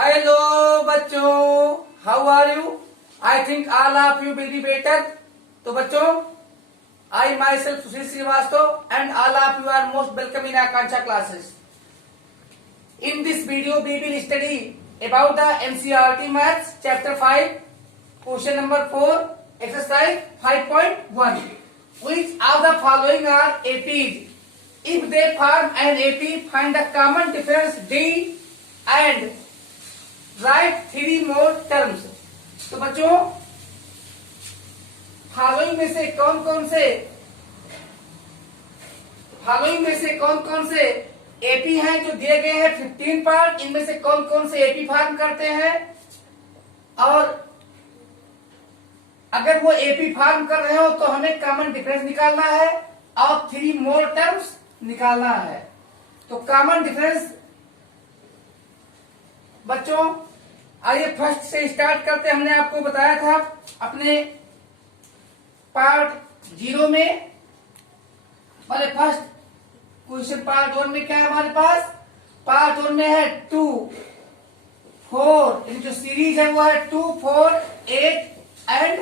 Hello बच्चों, how are you? I think all of you will be better. तो बच्चों, I myself Sushil Srivastava and all of you are most welcome in Akanksha classes. In this video, we will study about the NCERT Maths Chapter 5, question number 4, exercise 5.1. Which of the following are APs? If they form an AP, find the common difference D and write 3 more terms. तो बच्चों, following में से कौन कौन से AP हैं जो दिए गए हैं 15 पार्ट, इनमें से कौन कौन से एपी फॉर्म करते हैं, और अगर वो एपी फॉर्म कर रहे हो तो हमें कॉमन डिफरेंस निकालना है और 3 मोर टर्म्स निकालना है। तो कॉमन डिफरेंस बच्चों, आइए फर्स्ट से स्टार्ट करते हैं। हमने आपको बताया था अपने पार्ट 0 में, पहले फर्स्ट क्वेश्चन पार्ट 1 में क्या है हमारे पास? पार्ट 1 में है 2, 4, जो सीरीज है वो है 2, 4, 8 एंड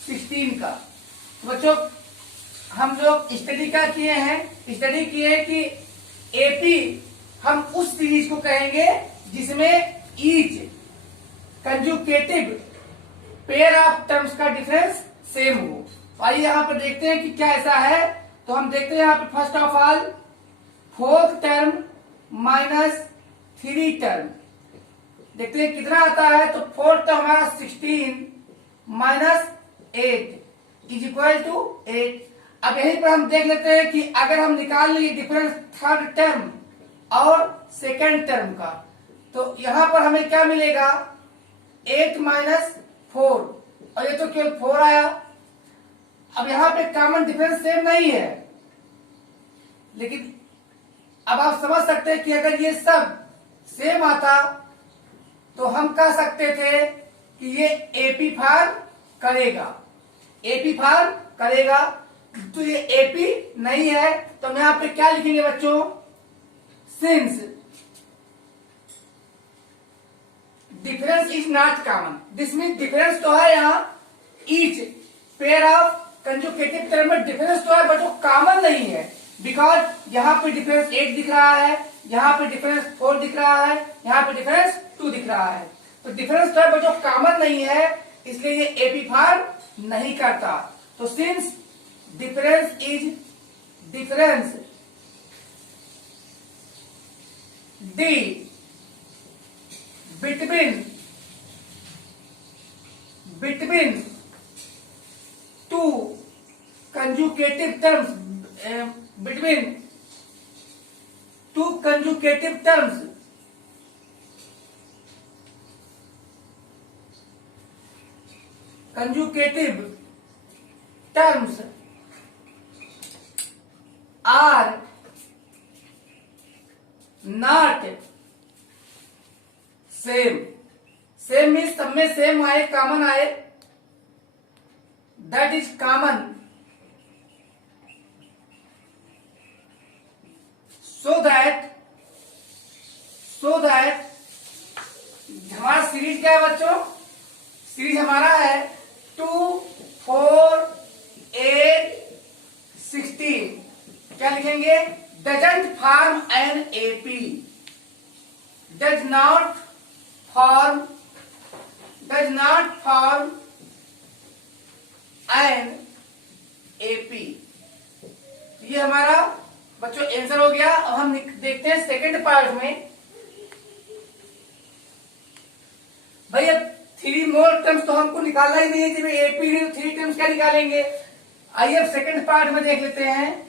16 का। तो बच्चों, हम लोग स्टडी किए हैं कि एपी हम उस सीरीज को कहेंगे जिसमें each conjugative pair of terms का डिफरेंस सेम हो। आइए यहाँ पर देखते हैं कि क्या ऐसा है। तो हम देखते हैं यहाँ पे first of all 4th term minus 3 term, देखते हैं कितना आता है। तो 4th टर्म हमारा 16 माइनस 8 इज इक्वल टू 8। अब यहीं पर हम देख लेते हैं कि अगर हम निकाल लिए डिफरेंस 3rd टर्म और 2nd टर्म का, तो यहां पर हमें क्या मिलेगा? 8 माइनस 4, और ये तो केवल 4 आया। अब यहां पे कॉमन डिफरेंस सेम नहीं है, लेकिन अब आप समझ सकते हैं कि अगर ये सब सेम आता तो हम कह सकते थे कि ये एपी फॉर्म करेगा। तो ये एपी नहीं है, तो हम यहां पे क्या लिखेंगे बच्चों? Since difference is not common, this mean difference तो है यहाँ, each pair of conjugative term में डिफरेंस तो है बट वो कॉमन नहीं है। बिकॉज यहाँ पे डिफरेंस 8 दिख रहा है, यहाँ पे डिफरेंस 4 दिख रहा है, यहाँ पे डिफरेंस 2 दिख रहा है। तो डिफरेंस तो है बट वो कॉमन नहीं है, इसलिए ये एपी फॉर्म नहीं करता। तो since difference D between 2 conjugative terms, between 2 consecutive terms are not same means सब में सेम आए, कॉमन आए, that is common, so that हमारा सीरीज क्या है बच्चों? सीरीज हमारा है 2, 4, 8, 16। क्या लिखेंगे? Doesn't form an AP, does not form an AP. ये हमारा बच्चों आंसर हो गया। अब हम देखते हैं सेकंड पार्ट में। भाई अब 3 मोर टर्म्स तो हमको निकालना ही नहीं है, जब एपी है तो 3 टर्म्स क्या निकालेंगे? आइए अब सेकंड पार्ट में देख लेते हैं।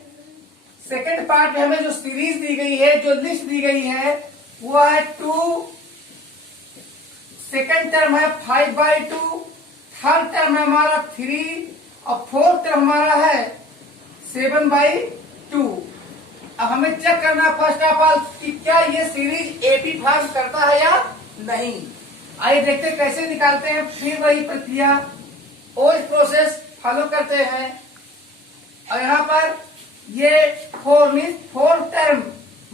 सेकंड पार्ट में हमें जो सीरीज दी गई है, जो लिस्ट दी गई है, वो है 2, सेकंड टर्म है 5/2, थर्ड टर्म है हमारा 3 और 4th टर्म हमारा है 7/2। अब हमें चेक करना फर्स्ट ऑफ ऑल कि क्या ये सीरीज एपी फॉर्म करता है या नहीं। आइए देखते हैं कैसे निकालते हैं। फिर वही प्रक्रिया, ओल्ड प्रोसेस फॉलो करते हैं। और यहाँ पर ये 4 means 4th term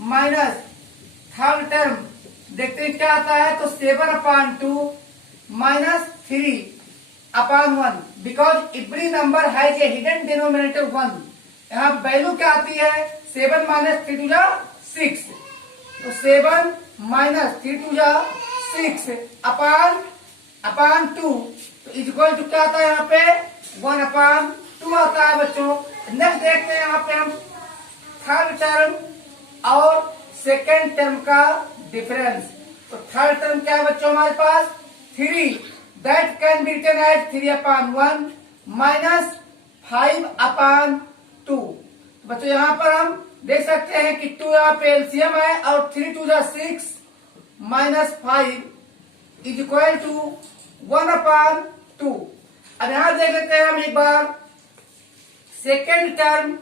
minus 3rd term देखते हैं क्या आता है। तो 7/2 minus 3/1 because every number has a hidden denominator 1। यहाँ वैल्यू क्या आती है 7 माइनस 3 2 6। तो 7 माइनस 3 2 6 अपान 2 तो इक्वल टू क्या आता है यहाँ पे 1/2 आता है बच्चों। नेक्स्ट देखते हैं यहाँ पे हम थर्ड टर्म और सेकेंड टर्म का डिफरेंस। तो थर्ड टर्म क्या है बच्चों हमारे पास 3 that can be written as 3/1 minus 5/2। बच्चों यहाँ पर हम देख सकते हैं कि 2 यहाँ पे एलसीएम है और 3 2 6 माइनस 5 इज इक्वल टू 1/2। अब यहां देख लेते हैं हम एक बार second term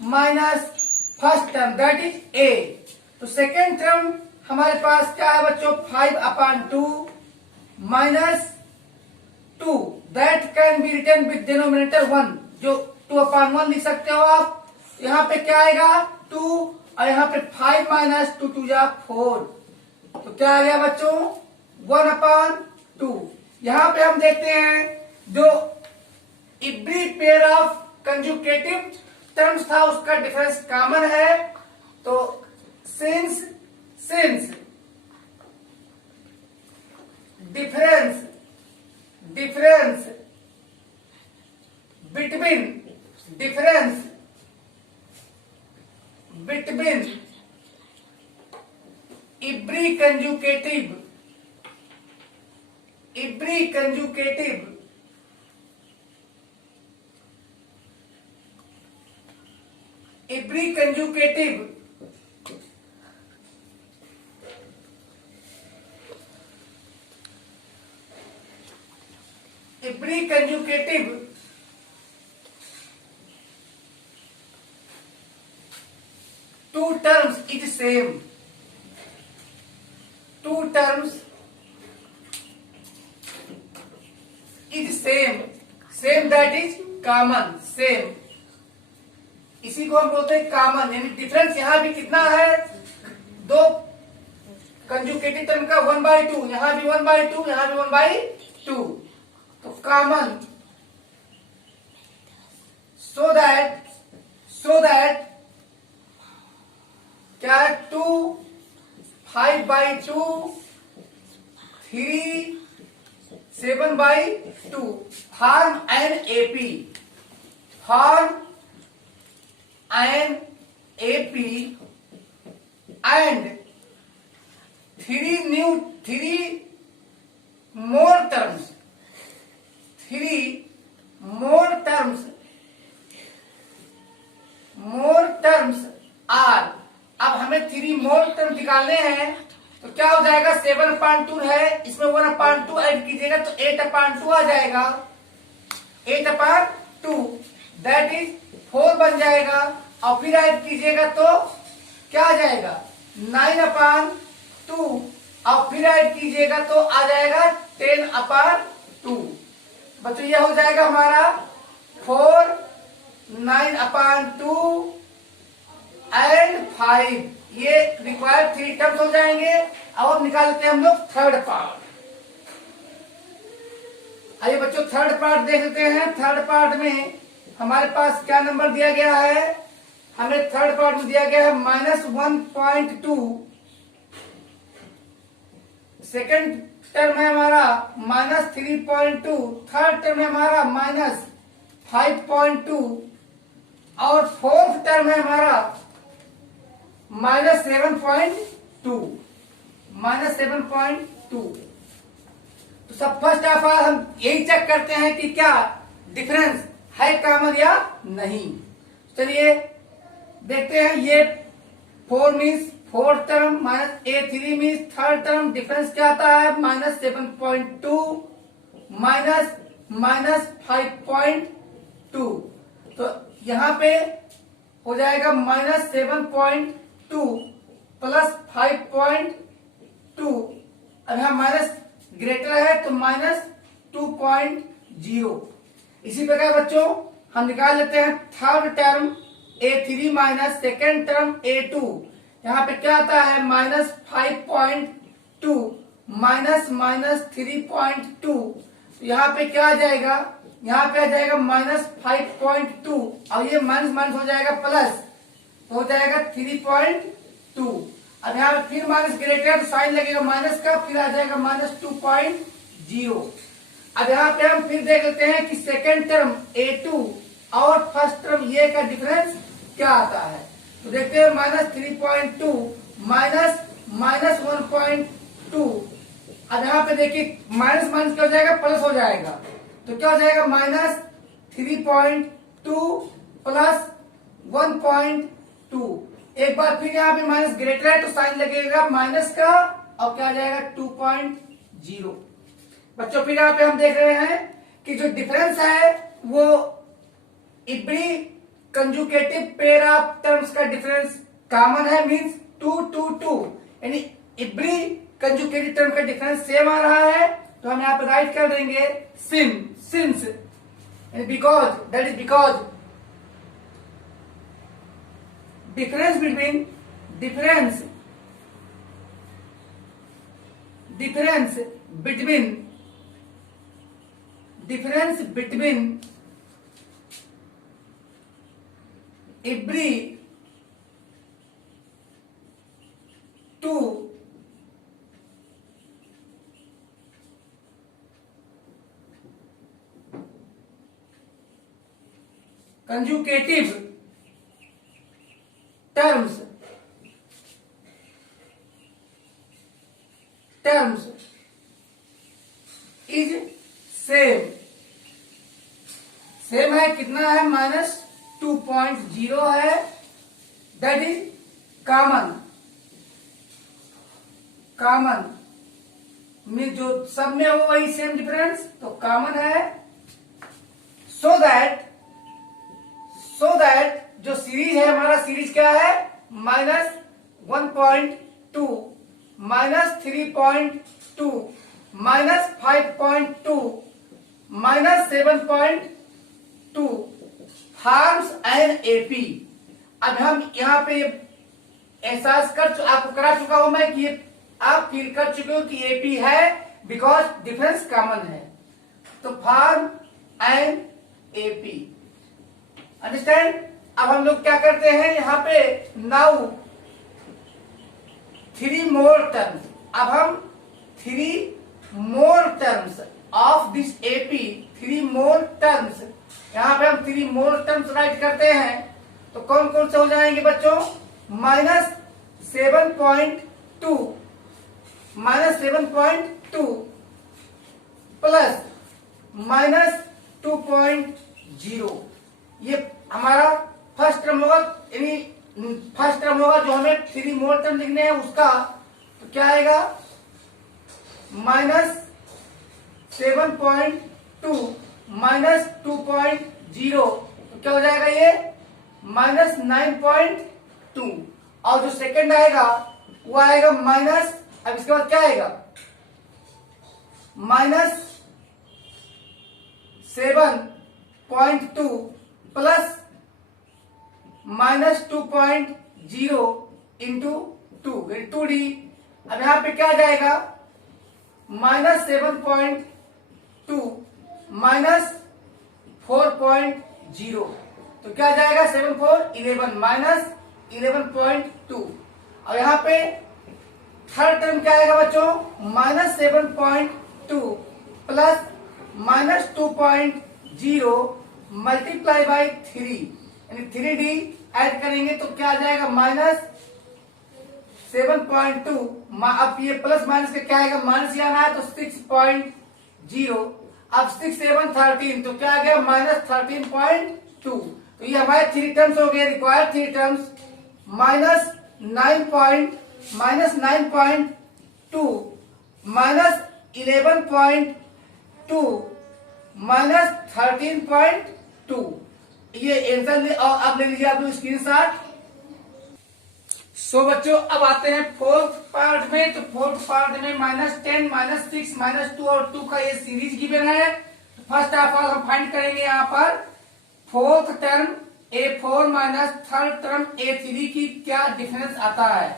minus first term that is A. तो सेकेंड टर्म हमारे पास क्या है बच्चों 5/2 minus 2 that can be written with denominator 1 जो 2/1 लिख सकते हो आप। यहाँ पे क्या आएगा 2 और यहाँ पे 5 माइनस 2 2 4 तो क्या आ गया बच्चों 1/2। यहाँ पे हम देखते हैं जो every pair of conjugative terms था उसका डिफरेंस कॉमन है। तो since difference between every conjugative two terms is same. Two terms is same that is common same। इसी को हम बोलते हैं कॉमन यानी डिफरेंस यहाँ भी कितना है दो कंजुगेटिव टर्म का 1/2 यहाँ भी 1/2 यहाँ भी 1/2 तो कॉमन so that क्या है 2 5/2 3 7/2 form an AP and 3 more terms are। अब हमें 3 more terms निकालने हैं तो क्या हो जाएगा 7/2 है इसमें 1/2 ऐड कीजिएगा तो 8/2 आ जाएगा 8/2 दैट इज 4 बन जाएगा और फिर ऐड कीजिएगा तो क्या आ जाएगा 9/2 और फिर ऐड कीजिएगा तो आ जाएगा 10/2। बच्चों यह हो जाएगा हमारा 4 9/2 एंड 5 ये रिक्वायर्ड 3 टर्म्स हो जाएंगे। अब निकालते हैं हम लोग थर्ड पार्ट। आइए बच्चों थर्ड पार्ट देख लेते हैं। थर्ड पार्ट में हमारे पास क्या नंबर दिया गया है हमें थर्ड पार्ट में दिया गया है -1.2। सेकेंड टर्म है हमारा -3.2। थर्ड टर्म है हमारा -5.2 और फोर्थ टर्म है हमारा -7.2। तो सब फर्स्ट ऑफ ऑल हम यही चेक करते हैं कि क्या डिफरेंस है कॉमन या नहीं। चलिए देखते हैं ये 4 means fourth term -A3 means third term difference क्या आता है -7.2 -5.2। तो यहाँ पे हो जाएगा -7.2 प्लस 5.2। अब यहाँ माइनस ग्रेटर है तो -2.0। इसी प्रकार बच्चों हम निकाल लेते हैं third term A3 minus second term A2। यहाँ पे क्या आता है -5.2 टू माइनस माइनस 3.2, यहाँ पे क्या आ जाएगा, यहाँ पे आ जाएगा -5.2 और ये माइनस माइनस हो जाएगा प्लस, हो जाएगा 3.2। अब यहाँ पे फिर माइनस ग्रेटर तो साइन लगेगा माइनस का, फिर आ जाएगा -2.0। अब यहाँ पे हम फिर देख लेते हैं कि सेकेंड टर्म A2 और फर्स्ट टर्म ये का डिफरेंस क्या आता है। तो देखते हैं -3.2 माइनस -1.2। अब यहाँ पे देखिए माइनस माइनस क्या हो जाएगा, प्लस हो जाएगा, तो क्या हो जाएगा -3.2 प्लस 1.2। एक बार फिर यहाँ पे माइनस ग्रेटर है तो साइन लगेगा माइनस का और क्या आ जाएगा 2.0। बच्चों फिर यहाँ पे हम देख रहे हैं कि जो डिफरेंस है वो इबड़ी कंजुगेटिव पेयर ऑफ टर्म्स का डिफरेंस कॉमन है, मींस 2 2 2, यानी इबड़ी कंजुगेटिव टर्म का डिफरेंस सेम आ रहा है। तो हम यहाँ पे राइट कर देंगे since because, that is because difference between every two conjugative terms is same है, कितना है -2.0 है, दैट इज कॉमन में जो सब में हो वही सेम डिफरेंस तो कॉमन है। सो दैट जो सीरीज है हमारा, सीरीज क्या है -1.2 -3.2 -5.2 -7.2 फॉर्म्स एन एपी। अब हम यहाँ पे एहसास आपको करा चुका हूं मैं कि आप फील कर चुके हो कि एपी है बिकॉज डिफरेंस कॉमन है, तो फॉर्म एन एपी, अंडरस्टैंड। अब हम लोग क्या करते हैं यहाँ पे, नाउ 3 more terms, अब हम 3 more terms of this AP, 3 more terms, यहाँ पे हम 3 more terms राइट करते हैं तो कौन कौन से हो जाएंगे बच्चों, -7.2 प्लस -2.0, ये हमारा फर्स्ट टर्म होगा, यानी फर्स्ट टर्म होगा जो हमें 3 मोर टर्म लिखने हैं उसका, तो क्या आएगा -7.2 -2.0, तो क्या हो जाएगा ये -9.2। और जो सेकंड आएगा वो आएगा माइनस, अब इसके बाद क्या आएगा -7.2 प्लस -2.0 इंटू 2d। अब यहां पे क्या जाएगा -7.2 -4.0, तो क्या जाएगा 7 4 11 -11.2। और यहां पे थर्ड टर्म क्या आएगा बच्चों, -7.2 प्लस -2.0 मल्टीप्लाई बाई 3, यानी 3d ऐड करेंगे तो क्या आ जाएगा -7.2। अब ये प्लस माइनस का क्या आएगा, माइनस ही आना है तो 6.0, अब 6 7 13, तो क्या आ गया -13.2। तो ये हमारे 3 टर्म्स हो गए, रिक्वायर्ड 3 टर्म्स, -9.2 -11.2 -13.2, ये आंसर और अब ले लीजिए आप लोग स्क्रीनशॉट। सो बच्चों अब आते हैं फोर्थ पार्ट में, तो फोर्थ पार्ट में -10 -6 -2 और 2 का ये सीरीज गिवन है। फर्स्ट ऑफ ऑल हम फाइंड करेंगे यहाँ पर fourth term A4 minus third term A3 की क्या डिफरेंस आता है।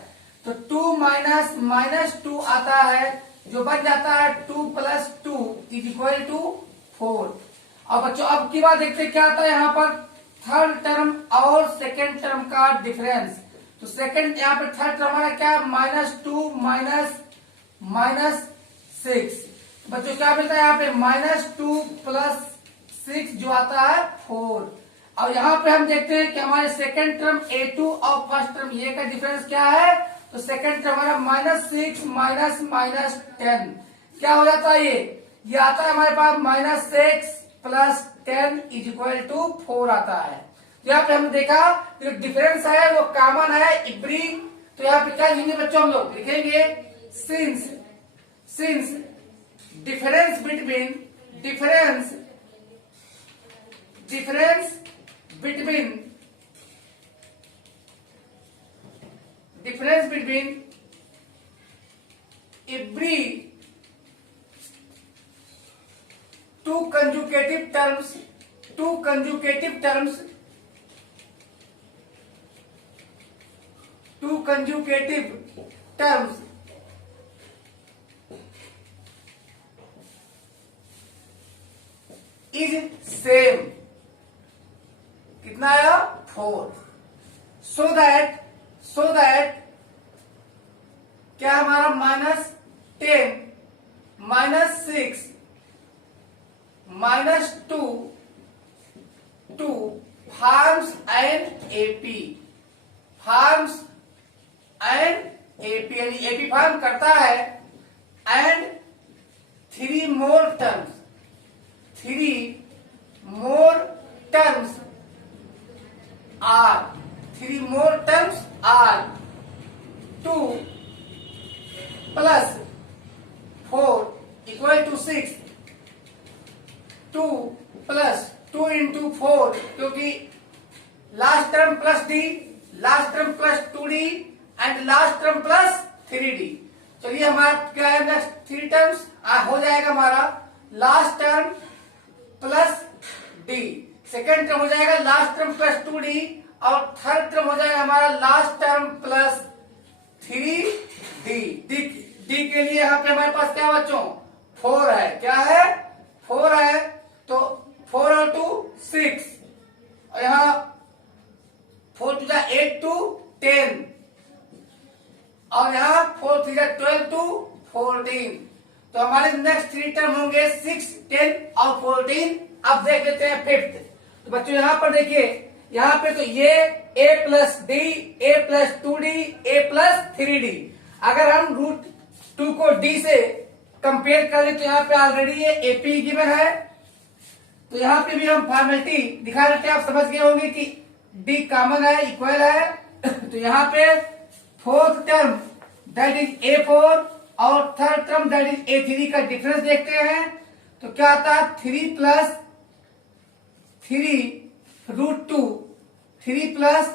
तो 2 माइनस -2 आता है, जो बन जाता है 2 + 2 = 4। अब बच्चों अब की बात देखते हैं क्या आता है यहाँ पर, थर्ड टर्म और सेकेंड टर्म का डिफरेंस। तो सेकेंड यहाँ पे थर्ड टर्म हमारा क्या है, -2 -6। बच्चों क्या मिलता है यहाँ पे, -2 + 6 जो आता है 4। और यहाँ पे हम देखते हैं कि हमारे सेकेंड टर्म A2 और फर्स्ट टर्म A का डिफरेंस क्या है। तो सेकेंड टर्म हमारा -6 -10 क्या हो जाता है, ये आता है हमारे पास -6 + 10 = 4 आता है। तो यहाँ पे हमने देखा जो डिफरेंस है वो कॉमन है एवरी। तो यहाँ पे क्या लिखेंगे बच्चों, हम लोग लिखेंगे since difference between every two consecutive terms is same। कितना आया, 4। सो दैट क्या हमारा -10 -6 -2 forms an AP यानी AP फॉर्म करता है, एंड 3 more terms are 2 + 4 = 6। 2 + 2 × 4, क्योंकि last term +D, last term +2D and last term +3D। चलिए हमारा क्या है नेक्स्ट 3 टर्म्स हो जाएगा हमारा last term +D, second term हो जाएगा लास्ट टर्म +2D और थर्ड टर्म हो जाएगा हमारा लास्ट टर्म +3D। डी के लिए यहाँ पे हमारे पास क्या बच्चों, 4 है। क्या है, 4 है। तो 4 और 2 6, और यहाँ 4 × 2 = 8 to 10, और यहाँ 4 × 3 = 12 to 14। तो हमारे नेक्स्ट 3 टर्म होंगे 6, 10 और 14। अब देख लेते हैं फिफ्थ। तो बच्चों यहाँ पर देखिए, यहाँ पे तो ये A + D, A + 2D, A + 3D। अगर हम √2 को D से कंपेयर करें तो यहाँ पे ऑलरेडी ये AP गिवन है। तो यहाँ पे भी हम फॉर्मेलिटी दिखा देते हैं, आप समझ गए होंगे कि D कॉमन है, इक्वल है। तो यहाँ पे fourth term that is A4 और third term that is A3 का डिफरेंस देखते हैं। तो क्या आता है, 3 + 3 √2, 3 +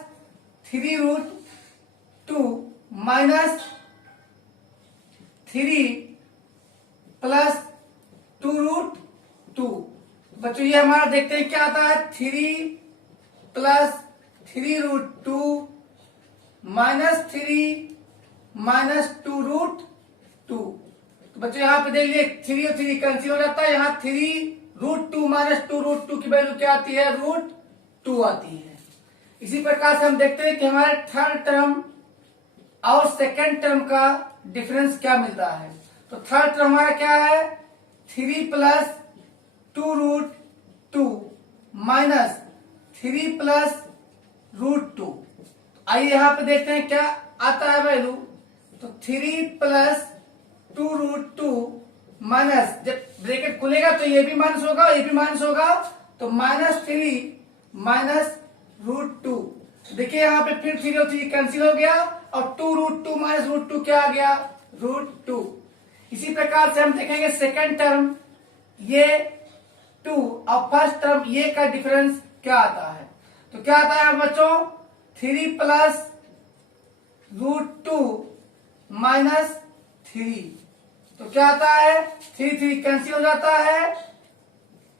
3 √2 -3 + 2 √2। बच्चों ये हमारा देखते हैं क्या आता है, 3 + 3 √2 -3 -2 √2। तो बच्चों यहाँ पे देख लीजिए 3 और 3 कैंसिल हो जाता है। यहाँ 3 √2 -2 √2 की वैल्यू क्या आती है, √2 आती है। इसी प्रकार से हम देखते हैं कि हमारे थर्ड टर्म और सेकेंड टर्म का डिफरेंस क्या मिलता है। तो थर्ड टर्म हमारा क्या है, 3 + 2 √2 -3 + √2। आइए यहाँ पे देखते हैं क्या आता है वैल्यू। तो 3 + 2 √2 माइनस, जब ब्रैकेट खुलेगा तो ये भी माइनस होगा, ये भी माइनस होगा, तो -3 -√2। देखिए यहाँ पे फिर 3 और 3 कैंसिल हो गया, और 2 √2 -√2 क्या आ गया, √2। इसी प्रकार से हम देखेंगे सेकेंड टर्म ये 2 और फर्स्ट टर्म ये का डिफरेंस क्या आता है। तो क्या आता है बच्चों, 3 + √2 -3। तो क्या आता है, 3 कैंसिल हो जाता है,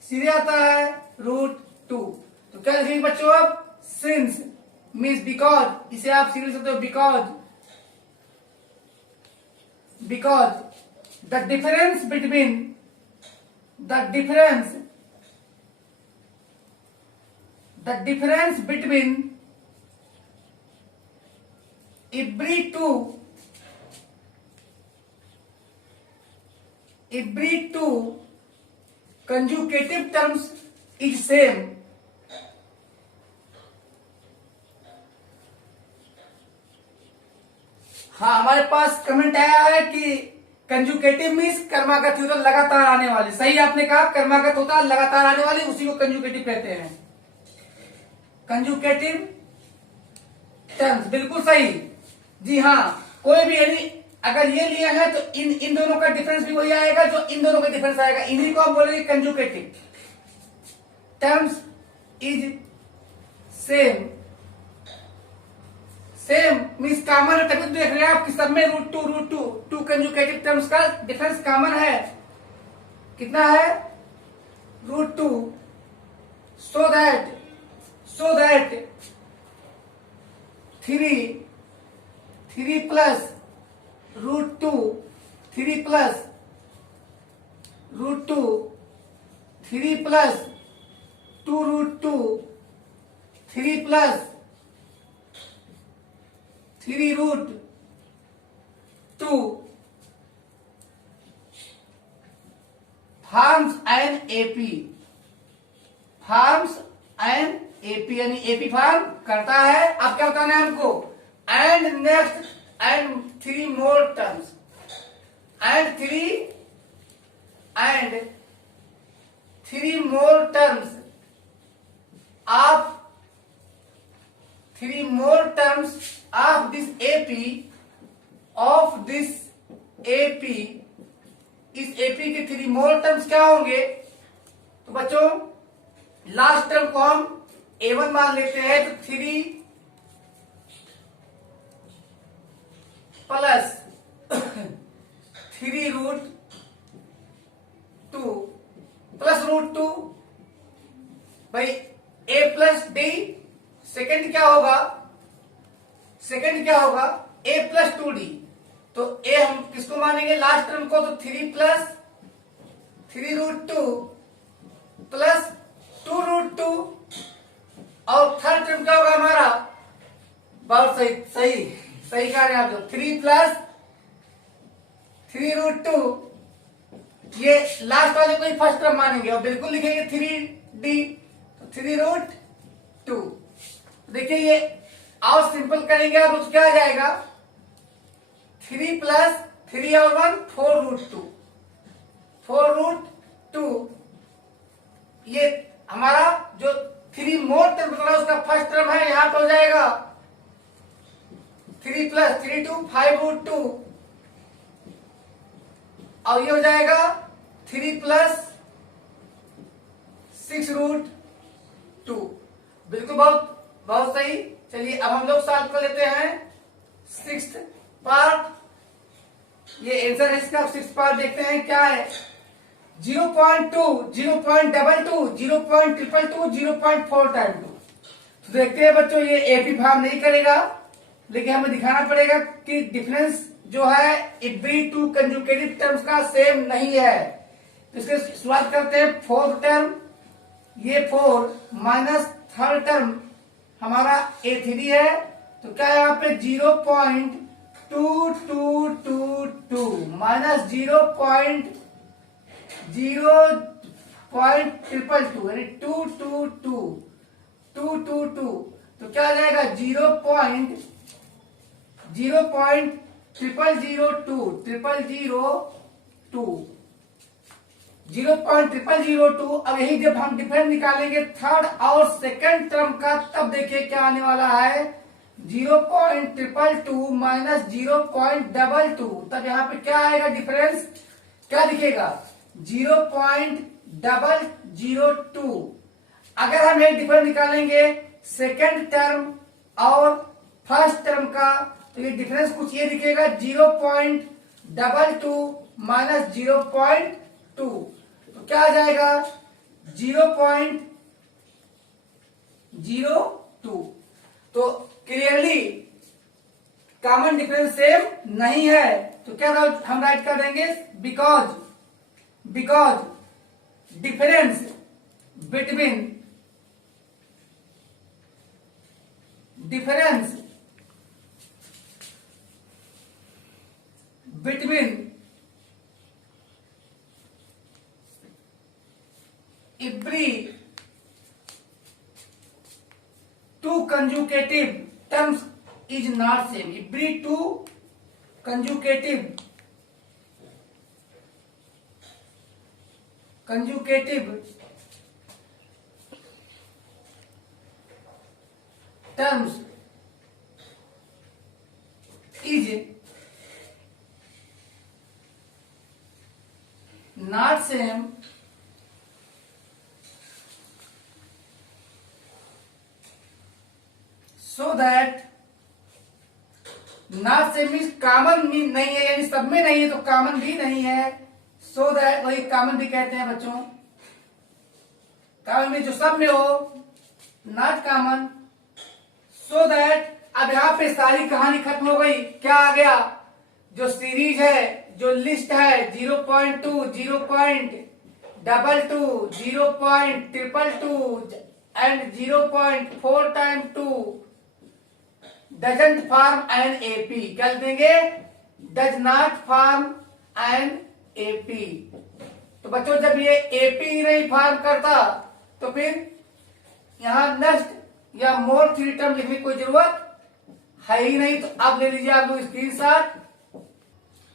सीधे आता है √2। तो क्या लिखेंगे बच्चों अब, सिंस मीन्स बिकॉज, इसे आप सीधे सकते हो because because the difference between every two conjugative terms is same. हाँ, हमारे पास कमेंट आया है कि कंजुगेटिव मीन्स कर्मागत होता लगातार आने वाली। सही आपने कहा, कर्मागत होता लगातार आने वाली, उसी को कंजुगेटिव कहते हैं। कंजुगेटिव टर्म्स, बिल्कुल सही जी हाँ। कोई भी यदि अगर ये लिया है तो इन दोनों का डिफरेंस भी वही आएगा जो इन दोनों का डिफरेंस आएगा, इन्हीं को हम बोलेंगे conjugative terms is same. Same means common है, तभी देख रहे हैं आप कि सब में रूट टू कंजुगेटिव टर्म्स का डिफरेंस कॉमन है। कितना है? √2। So that 3 plus √2 3 plus √2 3 plus 2√2 3 plus 3√2 forms an AP यानी एपी फॉर्म करता है। अब क्या बताना है हमको? And next and 3 more terms and 3 more terms of this AP इस AP के 3 मोर टर्म्स क्या होंगे? तो बच्चों लास्ट टर्म को हम A1 मान लेते हैं, तो 3 प्लस 3√2 प्लस √2 भाई A प्लस D। सेकेंड क्या होगा? A plus 2D। तो A हम किसको मानेंगे? लास्ट टर्म को। तो 3 प्लस 3√2 प्लस 2√2 और थर्ड टर्म क्या होगा हमारा? बहुत सही कह रहे हैं आप लोग। 3 प्लस 3√2 ये लास्ट वाले को ही फर्स्ट टर्म मानेंगे और बिल्कुल लिखेंगे 3D। तो 3√2। देखिए ये और सिंपल करेंगे आप, तो क्या आ जाएगा? 3 प्लस 3 और 1 4√2 ये हमारा जो 3 मोर टर्म बता रहा है उसका फर्स्ट टर्म है, यहां पर हो जाएगा 3 प्लस 3 5√2 और ये हो जाएगा 3 प्लस 6√2। बिल्कुल बहुत सही। चलिए अब हम लोग सॉल्व कर लेते हैं 6th पार्ट। ये आंसर है इसका। 6th पार्ट देखते हैं क्या है। 0.2 0.22 0.222 0.4 टाइम 2। तो देखते हैं बच्चों, ये एपी फॉर्म नहीं करेगा, लेकिन हमें दिखाना पड़ेगा कि डिफरेंस जो है एवरी टू कंजुगेटिव टर्म्स का सेम नहीं है। तो इसके शुरुआत करते हैं। 4th टर्म ये 4 माइनस थर्ड टर्म हमारा A3 है। तो क्या है यहाँ पे? 0.2222 माइनस 0.0.222 यानी 222 तो क्या आ जाएगा? 0.0002 अब यही जब हम डिफरेंस निकालेंगे थर्ड और सेकंड टर्म का, तब देखिए क्या आने वाला है। 0.222 माइनस 0.22 तब यहाँ पे क्या आएगा डिफरेंस? क्या दिखेगा? 0.002। अगर हम एक डिफरेंस निकालेंगे सेकंड टर्म और फर्स्ट टर्म का, तो ये डिफरेंस कुछ ये दिखेगा 0.22 माइनस 0.2। तो क्या आ जाएगा? 0.02। तो क्लियरली कॉमन डिफरेंस सेम नहीं है, तो क्या हम राइट कर देंगे, because difference between every two consecutive terms is not same. Every two consecutive terms is not same. So that not same means common नहीं है, यानी सब में नहीं है तो कॉमन भी नहीं है। सो दैट वही कॉमन भी कहते हैं बच्चों, कॉमन में जो सब में हो, नॉट कॉमन। सो दैट अब यहां पे सारी कहानी खत्म हो गई। क्या आ गया, जो सीरीज है, जो लिस्ट है 0.2, 0.22, 0.222 and 0.4 time 2 doesn't form an AP. क्या देंगे, does not form an AP. तो बच्चों जब ये एपी नहीं फॉर्म करता तो फिर यहां नेक्स्ट या मोर थ्री टर्म लिखने की कोई जरूरत है ही नहीं। तो अब ले लीजिए आप लोग स्क्रीनशॉट।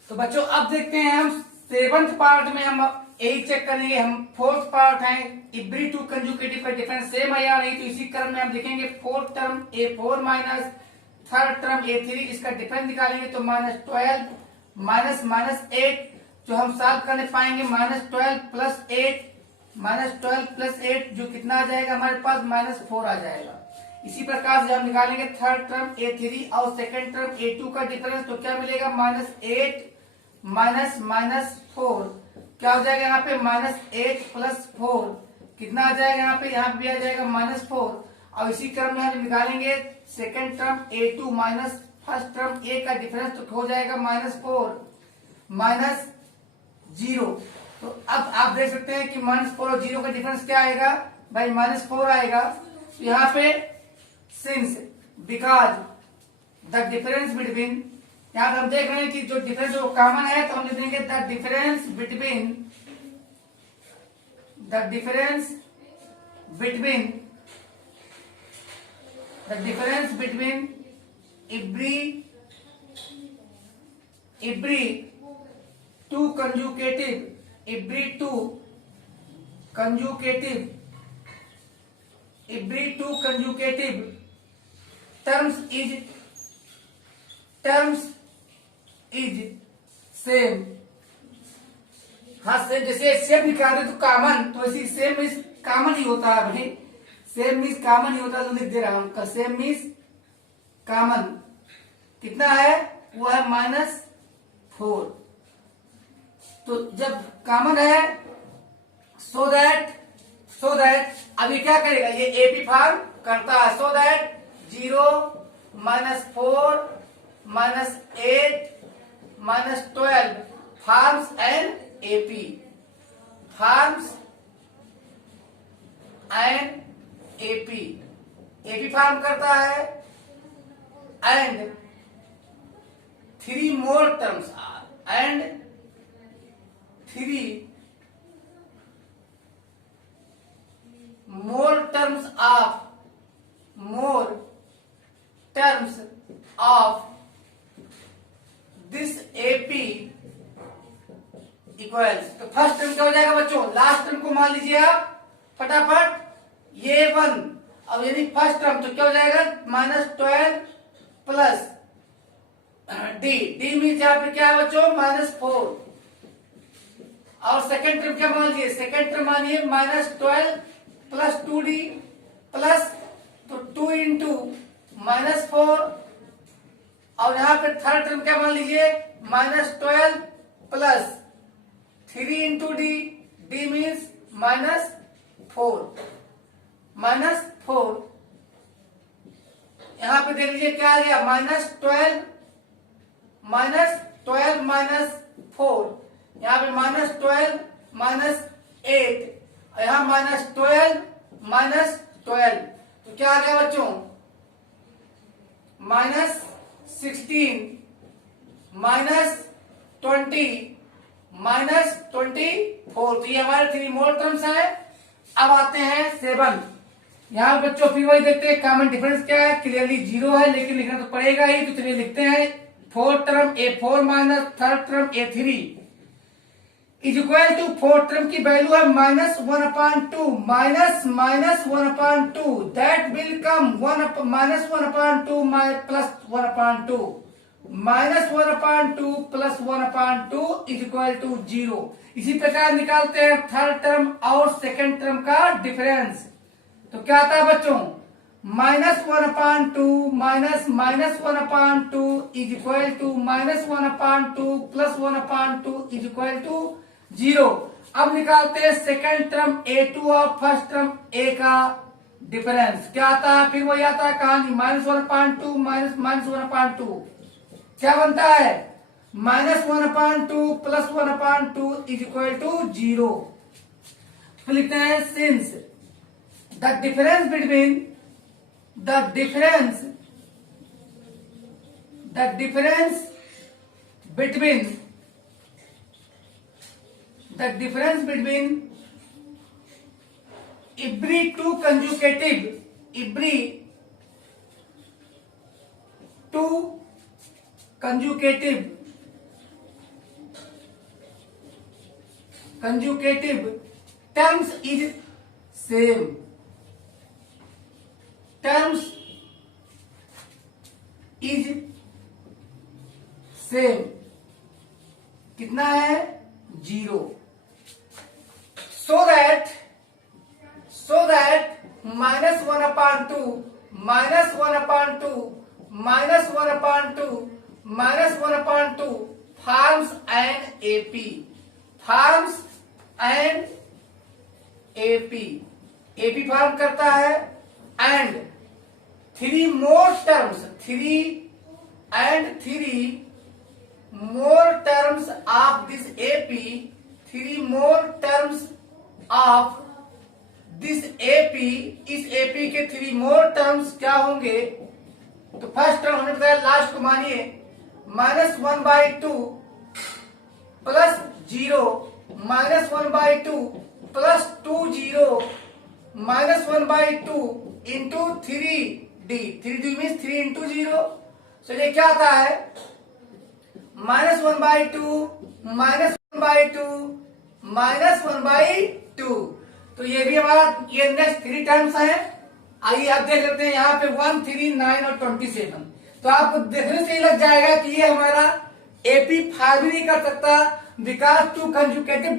तो बच्चों अब देखते हैं हम सेवंथ पार्ट में, हम यही चेक करेंगे। हम फोर्थ पार्ट है, एवरी टू कंजुगेटिव का डिफरेंस सेम है या नहीं। तो इसी क्रम में हम लिखेंगे fourth term A4 minus third term A3, इसका डिफरेंस निकालेंगे तो -12 -8 जो हम सॉल्व करने पाएंगे, -12 प्लस 8 जो कितना आ जाएगा हमारे पास, -4 आ जाएगा। इसी प्रकार से हम निकालेंगे थर्ड टर्म A3 और सेकंड टर्म A2 का डिफरेंस, तो क्या मिलेगा, -8 -4 क्या हो जाएगा यहाँ पे, -8 प्लस 4 कितना आ जाएगा यहाँ पे भी आ जाएगा -4। और इसी क्रम में हम निकालेंगे second term A2 minus first term A का डिफरेंस, तो हो जाएगा -4 -0। तो अब आप देख सकते हैं कि -4 और 0 का डिफरेंस क्या आएगा भाई, -4 आएगा। तो यहाँ पे since because the difference between, यहाँ पे हम देख रहे हैं कि जो डिफरेंस वो कॉमन है, तो हम लिख देंगे the difference between every two consecutive terms is same। हाँ सेम, जैसे सेम निकाल दे तो कॉमन, तो ऐसी सेम मीन्स कॉमन ही होता है भाई, सेम मीन्स कॉमन ही होता है। तो लिख दे रहा हूं सेम मीन्स कॉमन कितना है, वो है -4। तो जब कॉमन है, सो दैट अभी क्या करेगा, ये एपी फॉर्म करता है। So that 0 -4 -8 -12 forms an AP, AP form करता है। And 3 more terms are, and 3 more terms of this AP equals. तो फर्स्ट टर्म क्या हो जाएगा बच्चों, लास्ट टर्म को मान लीजिए आप फटाफट, ये 1, अब यदि फर्स्ट टर्म तो क्या हो जाएगा, -12 प्लस डी मीन्स यहाँ पे क्या है बच्चों, -4। और सेकेंड टर्म क्या मान लीजिए, सेकेंड टर्म मानिए -12 प्लस 2D प्लस, तो 2 इंटू -4। और यहाँ पे थर्ड टर्म क्या मान लीजिए, -12 प्लस 3 इंटू डी मीन्स -4। यहाँ पे देख लीजिए क्या आ गया, -12 -12 -4, यहाँ पे -12 -8, यहाँ -12 -12, तो क्या आ गया बच्चों, -16 -20 -24, तो ये हमारे 3 मोल टर्म्स हैं। अब आते हैं 7। यहाँ बच्चों फिर वही देखते हैं, कॉमन डिफरेंस क्या है, क्लियरली 0 है, लेकिन लिखना तो पड़ेगा ही, तो चलिए लिखते हैं। 4th term A4 minus 3rd term A3 is equal to 4th term की वैल्यू है -1/2, -1/2, that will come -1/2 plus 1/2, -1/2 plus 1/2 is equal to 0। इसी प्रकार निकालते हैं 3rd टर्म और 2nd टर्म का डिफरेंस, तो क्या आता है बच्चों, -1/2 -1/2 is equal to -1/2 plus 1/2 is equal to 0। अब निकालते हैं 2nd टर्म A2 और 1st टर्म A का डिफरेंस, क्या आता है, फिर वही आता है कहानी, -1/2 -1/2 क्या बनता है, -1/2 प्लस 1/2 इज इक्वल टू 0। फिर लिखते हैं since the difference between the difference between every two consecutive terms is same, terms इज सेम, कितना है, 0। So that -1/2 -1/2 -1/2 forms an AP, AP form करता है, and 3 more terms of this AP, 3 more terms of this AP, इस AP के 3 more terms क्या होंगे, तो फर्स्ट टर्म हमने बताया, लास्ट को मानिए, -1/2 plus 0, -1/2 plus 2 0, -1/2 into 3D, 3D means 3 into 0, चलिए क्या आता है, -1/2 -1/2 तो ये भी हमारा, ये नेक्स्ट 3 टर्म्स है। आइए आप देख लेते हैं, यहाँ पे 1, 3, 9 और 27, तो आपको देखने से ही लग जाएगा कि ये हमारा एपी फार्म नहीं कर सकता, बिकॉज 2 कंजुकेटिव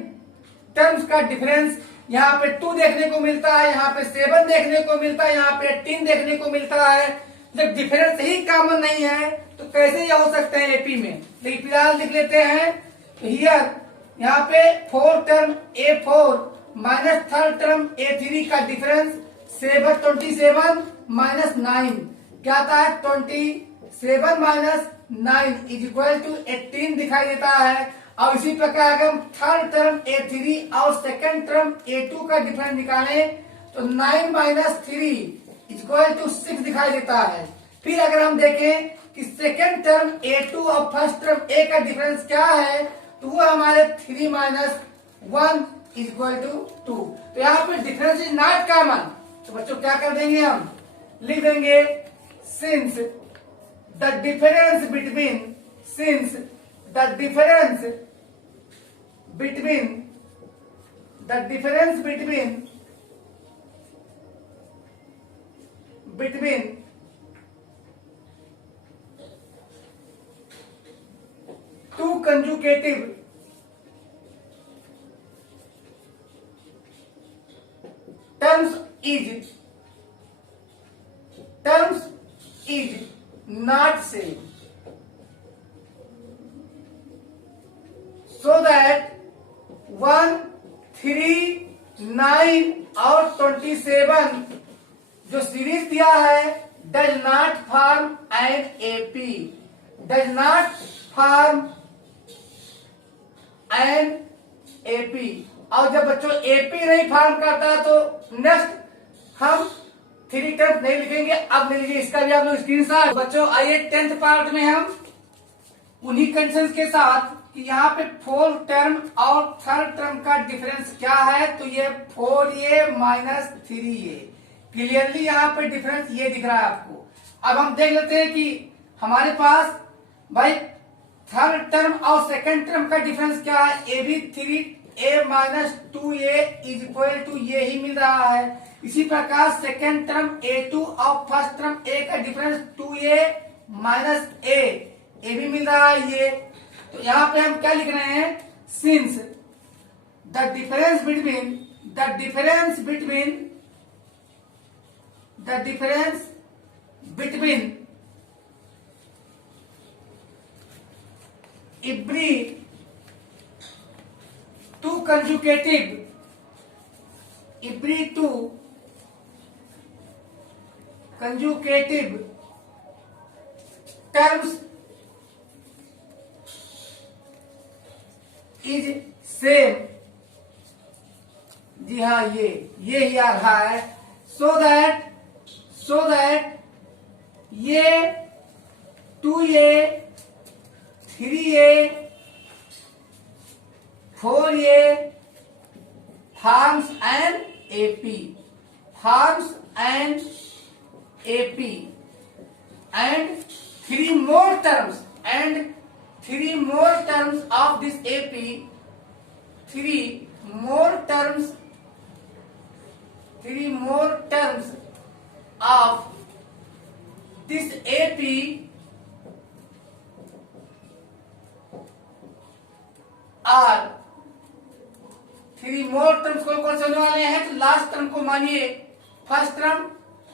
टर्म्स का डिफरेंस यहाँ पे 2 देखने को मिलता है, यहाँ पे 7 देखने को मिलता है, यहाँ पे 18 देखने को मिलता है। जब डिफरेंस ही कॉमन नहीं है तो कैसे ये हो सकते हैं एपी में, लेकिन फिलहाल लिख लेते हैं। तो हियर यहाँ पे 4 term A4 minus 3rd term A3 का डिफरेंस 27 माइनस 9 क्या आता है, 27 माइनस 9 इज इक्वल टू 18 दिखाई देता है। और इसी प्रकार अगर हम 3rd टर्म A3 और 2nd टर्म A2 का डिफरेंस निकालें तो 9 माइनस 3 इक्वल टू 6 दिखाई देता है। फिर अगर हम देखें कि 2nd टर्म A2 और 1st टर्म A का डिफरेंस क्या है, तो वो हमारे 3 माइनस 1 इक्वल टू 2। तो यहाँ पे डिफरेंस इज नॉट कॉमन, तो बच्चों क्या कर देंगे, हम लिख देंगे since the difference between two consecutive terms is not same, so that 1, 3, 9 और 27 जो सीरीज दिया है does not form an AP, does not form an AP. और जब बच्चों एपी नहीं फॉर्म करता तो नेक्स्ट हम थ्री टर्म नहीं लिखेंगे। अब ले लीजिए इसका भी आप लोग स्क्रीनशॉट। बच्चों आइए 10th पार्ट में हम उन्हीं कंडीशंस के साथ कि यहाँ पे 4 टर्म और थर्ड टर्म का डिफरेंस क्या है, तो ये 4a माइनस 3a। क्लियरली यहाँ पे डिफरेंस ये दिख रहा है आपको। अब हम देख लेते हैं कि हमारे पास भाई थर्ड टर्म और सेकंड टर्म का डिफरेंस क्या है। ए भी 3a minus 2a is equal to ये ही मिल रहा है। इसी प्रकार सेकंड टर्म a2 और फर्स्ट टर्म a का डिफरेंस 2a माइनस a ये भी मिल रहा है ये। तो यहाँ पे हम क्या लिख रहे हैं, since the difference between every two consecutive terms इज सेम। जी हाँ, ये ही आ रहा है। सो दैट ये 2a 3a 4a forms an AP and three more terms of this AP, three more terms of this AP are three more terms कौन से होने वाले हैं। तो लास्ट टर्म को मानिए फर्स्ट टर्म,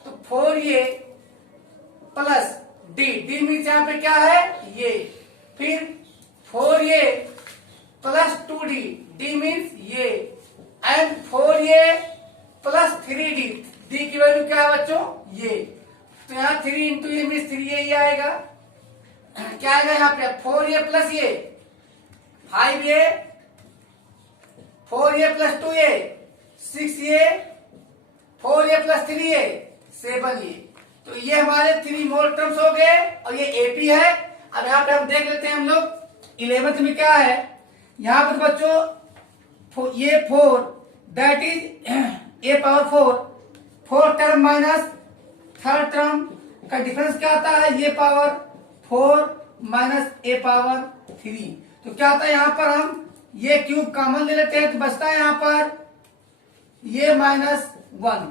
तो 4a प्लस डी मीन्स यहाँ पे क्या है ये, फिर 4a plus 2d, D means ये, and 4a plus 3d, D की वैल्यू क्या है बच्चों ये। तो यहाँ 3 इंटू ए मीन्स 3a ही आएगा। क्या आएगा यहाँ पे 4a प्लस ये 5a, 4a plus 2a 6a, 4a plus 3a 7a। तो ये हमारे 3 मोर टर्म्स हो गए और ये एपी है। अब यहाँ पे हम देख लेते हैं हम लोग 11th में क्या है। यहाँ पर बच्चों ये 4 that is a power 4 term minus third term का डिफरेंस क्या आता है, ये पावर 4 माइनस a पावर 3। तो क्या आता है यहाँ पर हम ये क्यूब कॉमन ले लेते हैं तो बचता है यहाँ पर ये माइनस 1।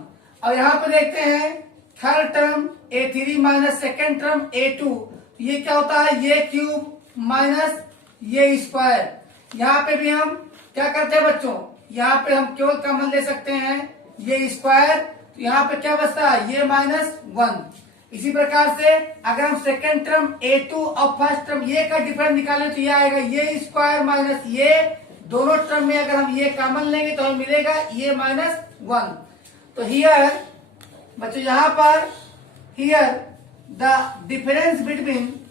और यहाँ पर देखते हैं third term a3 minus second term a2, ये क्या होता है ये क्यूब माइनस ये स्क्वायर। यहाँ पे भी हम क्या करते हैं बच्चों, यहाँ पे हम केवल कॉमन ले सकते हैं ये स्क्वायर। तो यहाँ पे क्या बचता है ये माइनस 1। इसी प्रकार से अगर हम सेकेंड टर्म a2 और फर्स्ट टर्म ये का डिफरेंस निकालें तो ये आएगा ये स्क्वायर माइनस ये। दोनों टर्म में अगर हम ये कॉमन लेंगे तो हमें मिलेगा ये माइनस 1। तो हियर बच्चों यहाँ पर here the difference between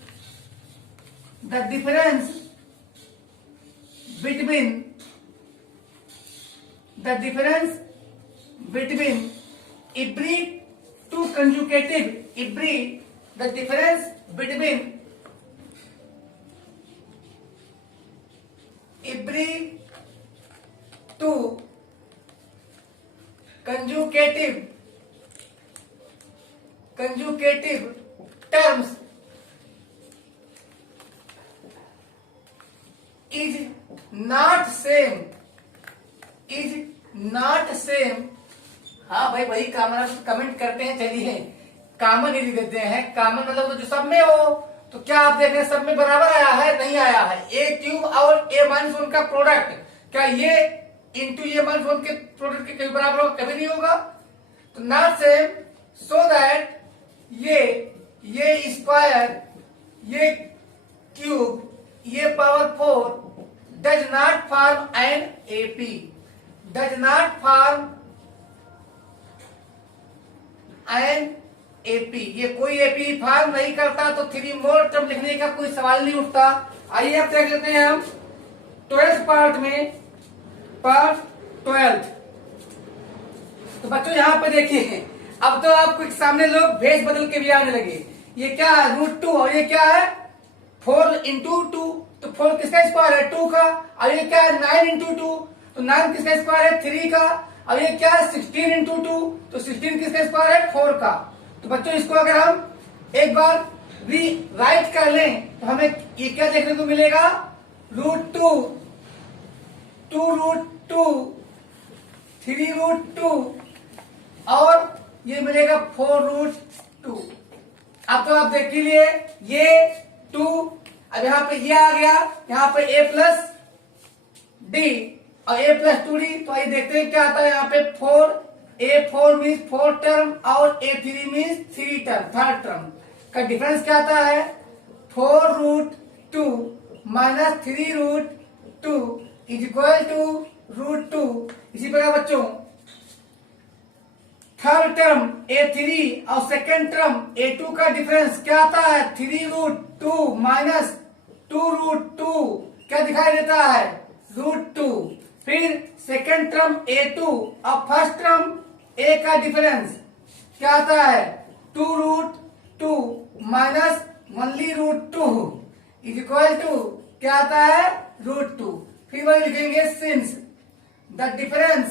every two consecutive the difference between every two consecutive terms is not same। हाँ भाई वही कॉमन कमेंट करते हैं, चलिए कॉमन ही लिख देते हैं। कॉमन मतलब जो सब में हो, तो क्या आप देख रहे हैं सब में बराबर आया है, नहीं आया है। ए क्यूब और ए माइनस 1 का प्रोडक्ट, क्या ये इंटू ए माइनस 1 के प्रोडक्ट के कभी बराबर होगा, कभी नहीं होगा। तो नॉट सेम, सो दैट ये स्क्वायर ये क्यूब ये power 4 does not form an AP, does not form an AP. ये कोई एपी फॉर्म नहीं करता तो 3 मोर टर्म लिखने का कोई सवाल नहीं उठता। आइए अब देख लेते हैं हम 12th पार्ट में, पार्ट 12। तो बच्चों यहाँ पे देखिए, अब तो आपको सामने लोग भेज बदल के भी आने लगे। ये क्या है, √2, और ये क्या है 4 इंटू 2, तो 4 किसका स्क्वायर है 2 का। और ये क्या है 9 इंटू 2, तो 9 किसका स्क्वायर है 3 का। और ये क्या है 16 इंटू 2, तो 16 किसका स्क्वायर है 4 का। तो बच्चों इसको अगर हम एक बार राइट कर लें तो हमें ये क्या देखने को मिलेगा, √2, 2√2, 3√2 और ये मिलेगा 4√2। अब तो आप देख लिए ये 2, अब यहाँ पे ये आ गया, यहाँ पे a प्लस डी और a प्लस 2d। तो आइए देखते हैं क्या आता है यहाँ पे 4, a4 मीन्स 4 टर्म और a3 means 3 term, third term का डिफरेंस क्या आता है 4√2 माइनस 3√2 इज इक्वल टू √2। इसी प्रकार बच्चों थर्ड टर्म a3 और सेकेंड टर्म a2 का डिफरेंस क्या आता है 3√2 माइनस 2√2, क्या दिखाई देता है √2। फिर सेकेंड टर्म a2 और फर्स्ट टर्म a का डिफरेंस क्या आता है 2√2 minus only √2 is equal to क्या आता है √2। फिर वही लिखेंगे since the difference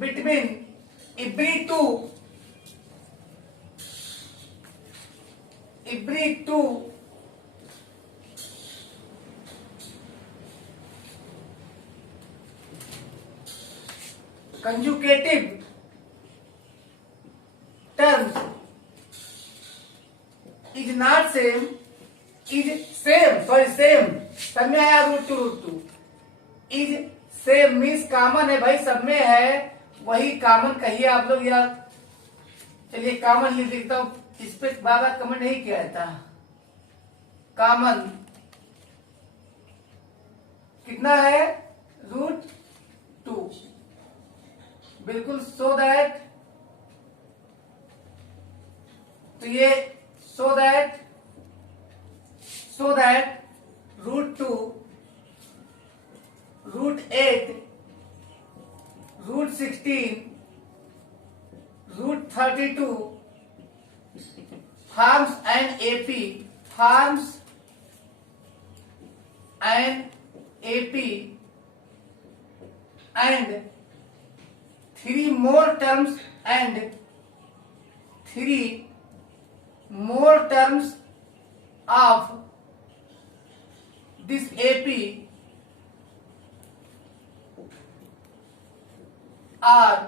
between every two consecutive terms is not same, same सब में आया √2 इज सेम मीन्स कॉमन है भाई, सब में है वही कॉमन कहिए आप लोग यार। चलिए कॉमन लिख देता हूं, इस पे बाबा कमेंट नहीं किया था। कॉमन कितना है √2, बिल्कुल सो दैट, तो ये so that √2, √8, √16, √32 forms an AP and 3 more terms of this AP are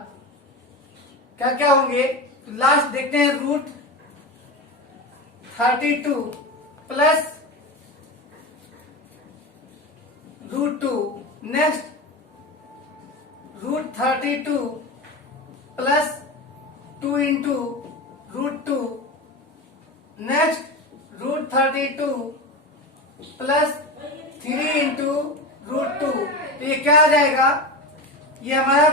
क्या क्या होंगे। लास्ट देखते हैं √32 plus √2, next √32 plus 2 into √2, next √32 plus 3 into √2। तो ये क्या आ जाएगा, ये हमारा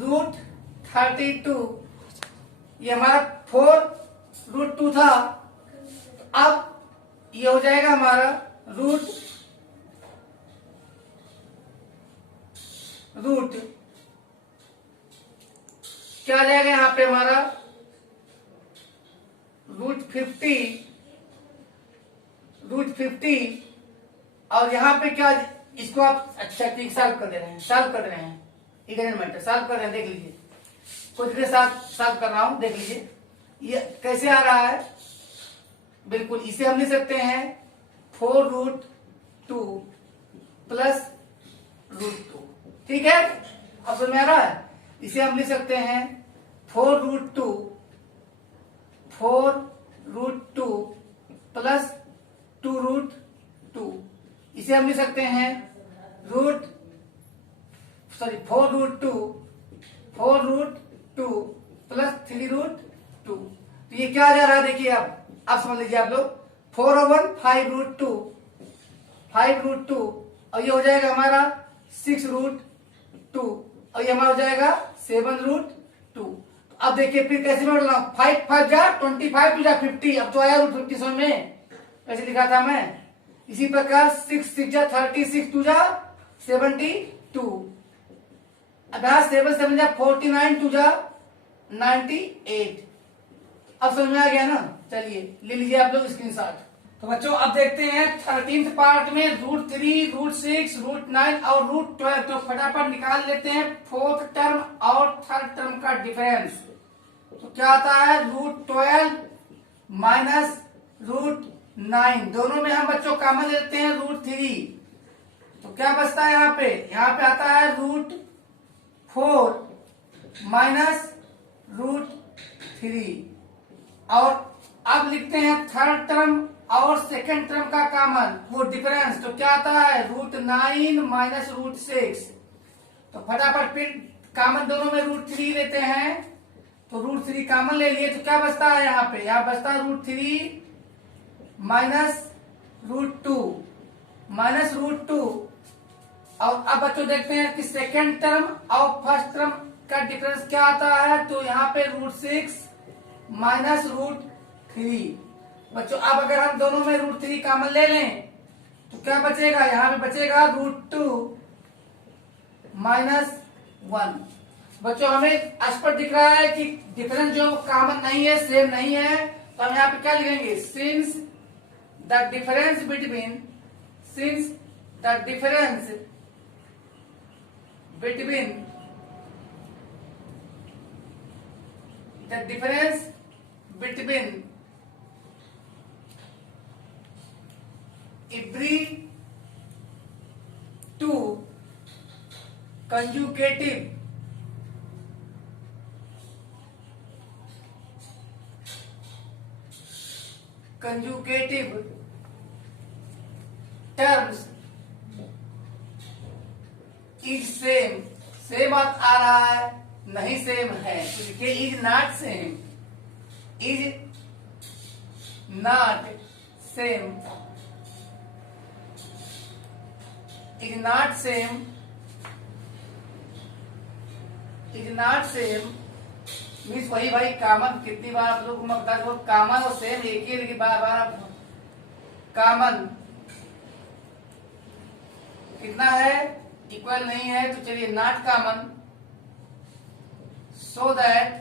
√32, ये हमारा 4√2 था। अब ये हो जाएगा हमारा रूट क्या आ जाएगा यहाँ पे हमारा √50 और यहाँ पे क्या, इसको आप अच्छा ठीक सॉल्व कर रहे हैं इग्नोरमेंट सॉल्व कर रहे हैं, देख लीजिए कुछ के साथ सॉल्व कर रहा हूं, देख लीजिए ये कैसे आ रहा है। बिल्कुल इसे हम लिख सकते हैं 4√2 प्लस √2, ठीक है। अब समझ में आ रहा है, इसे हम लिख सकते हैं 4√2 प्लस 2√2, इसे हम लिख सकते हैं 4√2 प्लस 3√2। तो ये क्या आ जा रहा है देखिए आप, अब समझ लीजिए आप लोग, 4 और 1 5√2, 5√2, और ये हो जाएगा हमारा 6√2, और ये हमारा हो जाएगा 7√2। अब देखिए फिर कैसे मैं बोल रहा हूँ, 5 5 जा 25, 2 जा 50, अब तो आया √50 समझ में, कैसे लिखा था मैं। इसी प्रकार 6 6 जा 36, 2 जा 72, अब यहाँ 7 7 जा 49, 2 जा 98। अब समझ में आ गया ना, चलिए ले लीजिए आप लोग स्क्रीनशॉट। तो बच्चों अब देखते हैं 13th पार्ट में √3, √6, √9 और √12, तो फटाफट निकाल लेते हैं फोर्थ टर्म और थर्ड टर्म का डिफरेंस। तो क्या आता है, √12 माइनस √9, दोनों में हम बच्चों कॉमन लेते हैं √3, तो क्या बचता है यहाँ पे आता है √4 माइनस √3, और अब लिखते हैं थर्ड टर्म और सेकेंड टर्म का कॉमन वो डिफरेंस, तो क्या आता है √9 माइनस √6, तो फटाफट फिर कॉमन दोनों में √3 लेते हैं, तो √3 कॉमन ले लिए, तो क्या बचता है यहाँ बचता है √3 माइनस √2 माइनस √2। और अब बच्चों देखते हैं कि सेकेंड टर्म और फर्स्ट टर्म का डिफरेंस क्या आता है, तो यहाँ पे √6 माइनस √3। बच्चों अब अगर हम दोनों में √3 कॉमन ले लें तो क्या बचेगा, यहाँ पे बचेगा √2 माइनस 1। बच्चों हमें स्पष्ट दिख रहा है कि डिफरेंस जो कॉमन नहीं है, सेम नहीं है, तो हम यहाँ पे क्या लिखेंगे, since the difference between every two consecutive terms इज सेम बात आ रहा है, नहीं सेम है, तो लिखिए इज नॉट सेम, मीन्स वही भाई कॉमन, कितनी बार आप लोग को मैं बता दूं, कॉमन और सेम एक ही, लेकिन बार बार कॉमन कितना है, इक्वल नहीं है, तो चलिए नॉट कॉमन, सो दैट।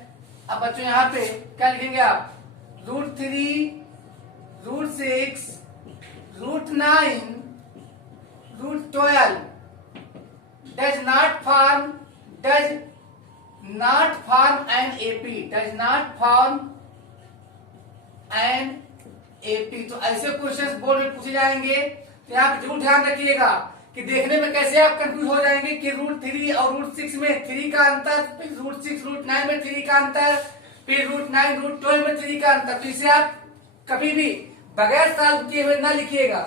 अब बच्चों यहाँ पे क्या लिखेंगे आप, √3, √6, √9, √12 does not form an AP, तो ऐसे क्वेश्चंस बोर्ड में पूछे जाएंगे, तो यहाँ पे जरूर ध्यान रखिएगा कि देखने में कैसे आप कंफ्यूज हो जाएंगे कि √3 और √6 में 3 का अंतर, फिर √6 √9 में 3 का अंतर, फिर √9 √12 में 3 का अंतर, तो इसे आप कभी भी बगैर सॉल्व किए हुए ना लिखिएगा।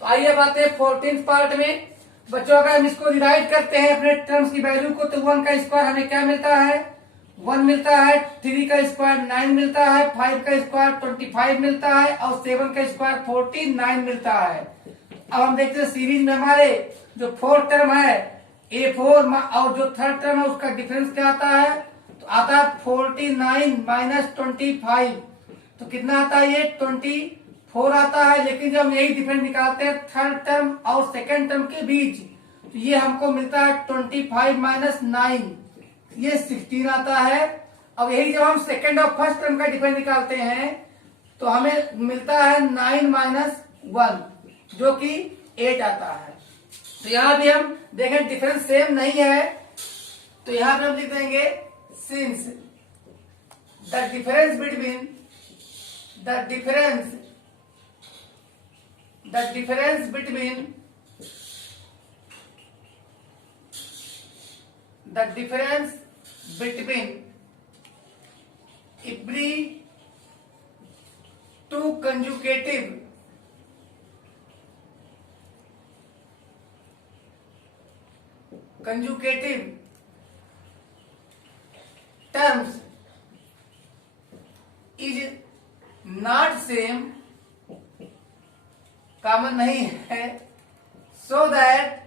तो आइए अब आते हैं 14th पार्ट में। बच्चों अगर हम इसको डिवाइड करते हैं अपने टर्म्स की वैल्यू को, तो 1 का स्क्वायर हमें क्या मिलता है, 1 मिलता है, 3 का स्क्वायर 9 मिलता है, 5 का स्क्वायर 25 मिलता है, और 7 का स्क्वायर 49 मिलता है। अब हम देखते हैं सीरीज में हमारे जो फोर्थ टर्म है A4 और जो थर्ड टर्म है उसका डिफरेंस क्या आता है, तो आता है 49 माइनस 25, तो कितना आता है, ये 24 आता है। लेकिन जब हम यही डिफरेंस निकालते हैं थर्ड टर्म और सेकेंड टर्म के बीच, तो ये हमको मिलता है 25 माइनस 9, ये 16 आता है। अब यही जब हम सेकेंड और फर्स्ट टर्म का डिफरेंस निकालते हैं तो हमें मिलता है 9 माइनस 1, जो कि 8 आता है। तो यहां भी हम देखें डिफरेंस सेम नहीं है, तो यहां पे हम लिख देंगे since the difference between the difference between every two consecutive terms is not same, common नहीं है, so that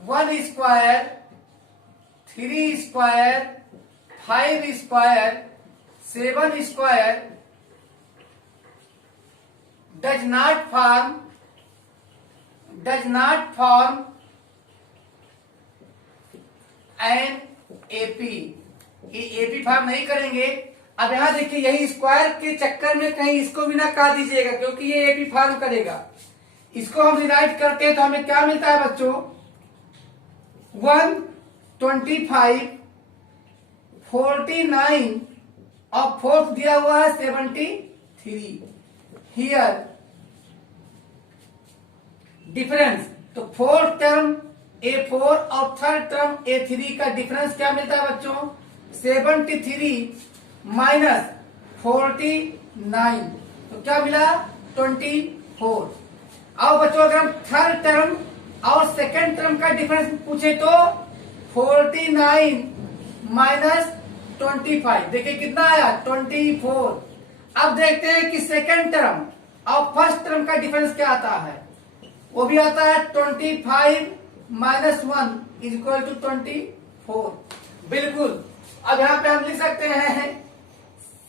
1 square 3 square 5 square 7 square does not form an AP। ये AP फॉर्म नहीं करेंगे। अब यहां देखिए, यही स्क्वायर के चक्कर में कहीं इसको भी ना काट दीजिएगा, क्योंकि ये AP फॉर्म करेगा। इसको हम रिराइट करते हैं तो हमें क्या मिलता है बच्चों, 125 49 और फोर्थ दिया हुआ है 73। हियर डिफरेंस, तो फोर्थ टर्म A4 और थर्ड टर्म A3 का डिफरेंस क्या मिलता है बच्चों, 73 माइनस 49, तो क्या मिला 24। अब बच्चों अगर हम थर्ड टर्म और सेकेंड टर्म का डिफरेंस पूछे तो 49 माइनस 25, देखिए कितना आया 24। अब देखते हैं कि सेकेंड टर्म और फर्स्ट टर्म का डिफरेंस क्या आता है, वो भी आता है 25 माइनस 1 इज इक्वल टू 24। बिल्कुल, अब यहां पे हम लिख सकते हैं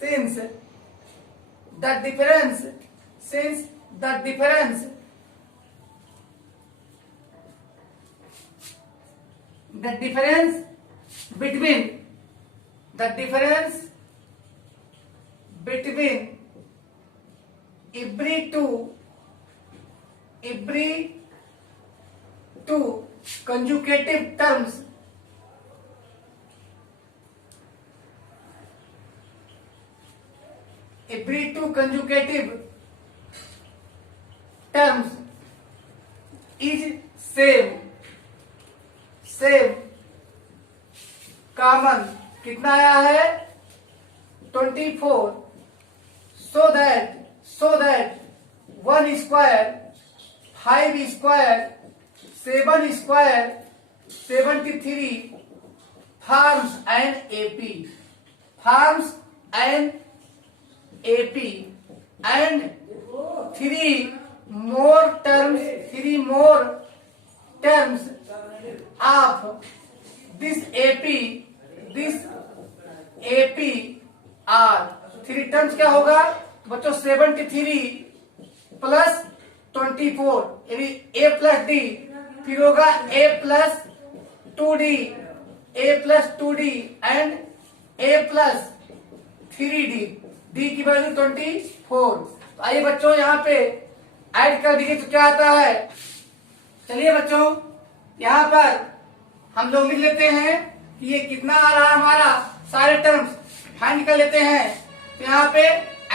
since the difference between every two consecutive terms is same common कितना आया है 24, so that 1 square 5 square 7 square 73 forms an AP and three more terms of this AP are, three terms क्या होगा बच्चों 73 प्लस 24 यानी A प्लस डी, फिर होगा A plus 2D and A plus 3D, D की वैल्यू 24। तो आइए बच्चों यहाँ पे ऐड कर दीजिए तो क्या आता है, चलिए बच्चों यहाँ पर हम लोग लिख लेते हैं कि ये कितना आ रहा है, हमारा सारे टर्म्स फाइंड कर लेते हैं। तो यहाँ पे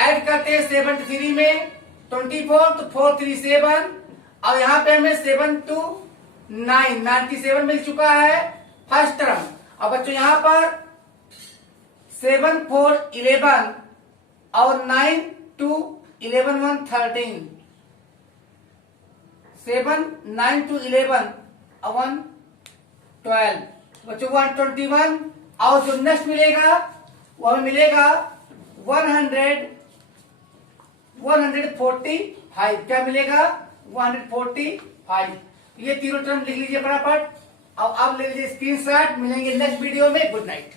ऐड करते हैं 73 में 24, तो 4 3 7, और यहाँ पे हमें 7 2 9 97 मिल चुका है फर्स्ट टर्म। और बच्चों यहाँ पर 7 4 11 और 9 2 11 1 13, 7 9 2 11 और 1 12, बच्चों 121। और जो नेक्स्ट मिलेगा वो हमें मिलेगा 145, क्या मिलेगा 145। ये तीनों टर्म लिख लीजिए फटाफट और अब ले लीजिए स्क्रीनशॉट। मिलेंगे नेक्स्ट वीडियो में, गुड नाइट।